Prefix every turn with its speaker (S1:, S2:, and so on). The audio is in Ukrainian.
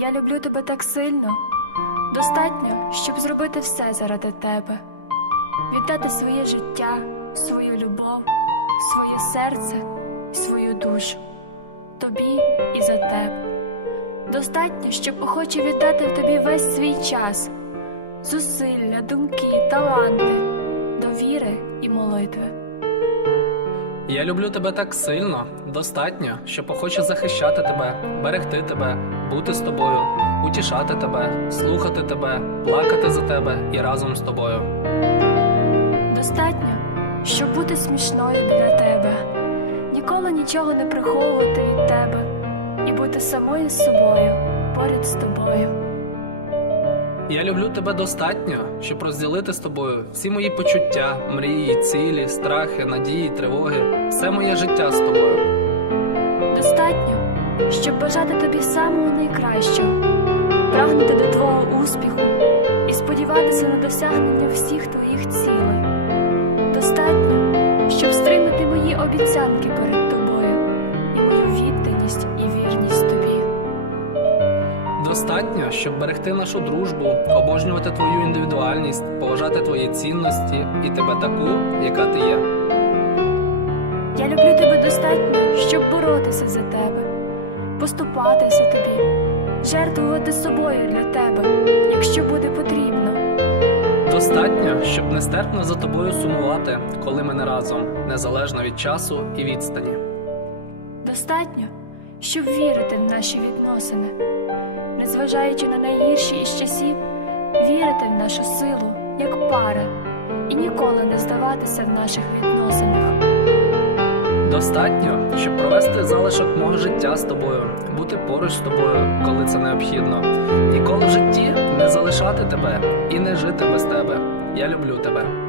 S1: Я люблю тебе так сильно, достатньо, щоб зробити все заради тебе, віддати своє життя, свою любов, своє серце свою душу тобі і за тебе. Достатньо, щоб охоче віддати в тобі весь свій час, зусилля, думки, таланти, довіри і молитви.
S2: Я люблю тебе так сильно, достатньо, щоб охоче захищати тебе, берегти тебе, бути з тобою, утішати тебе, слухати тебе, плакати за тебе і разом з тобою.
S1: Достатньо, щоб бути смішною для тебе, ніколи нічого не приховувати від тебе і бути самою з собою поряд з тобою.
S2: Я люблю тебе достатньо, щоб розділити з тобою всі мої почуття, мрії, цілі, страхи, надії, тривоги, все моє життя з тобою.
S1: Достатньо, щоб бажати тобі самого найкращого, прагнути до твого успіху і сподіватися на досягнення всіх твоїх цілей. Достатньо, щоб стримати мої обіцянки перед
S2: Достатньо, щоб берегти нашу дружбу, обожнювати твою індивідуальність, поважати твої цінності і тебе таку, яка ти є.
S1: Я люблю тебе достатньо, щоб боротися за тебе, поступатися тобі, жертвувати собою для тебе, якщо буде потрібно.
S2: Достатньо, щоб нестерпно за тобою сумувати, коли ми не разом, незалежно від часу і відстані.
S1: Достатньо, щоб вірити в наші відносини, незважаючи на найгірші із часів, вірити в нашу силу як пара і ніколи не здаватися в наших відносинах.
S2: Достатньо, щоб провести залишок мого життя з тобою, бути поруч з тобою, коли це необхідно. Ніколи в житті не залишати тебе і не жити без тебе.
S1: Я люблю тебе.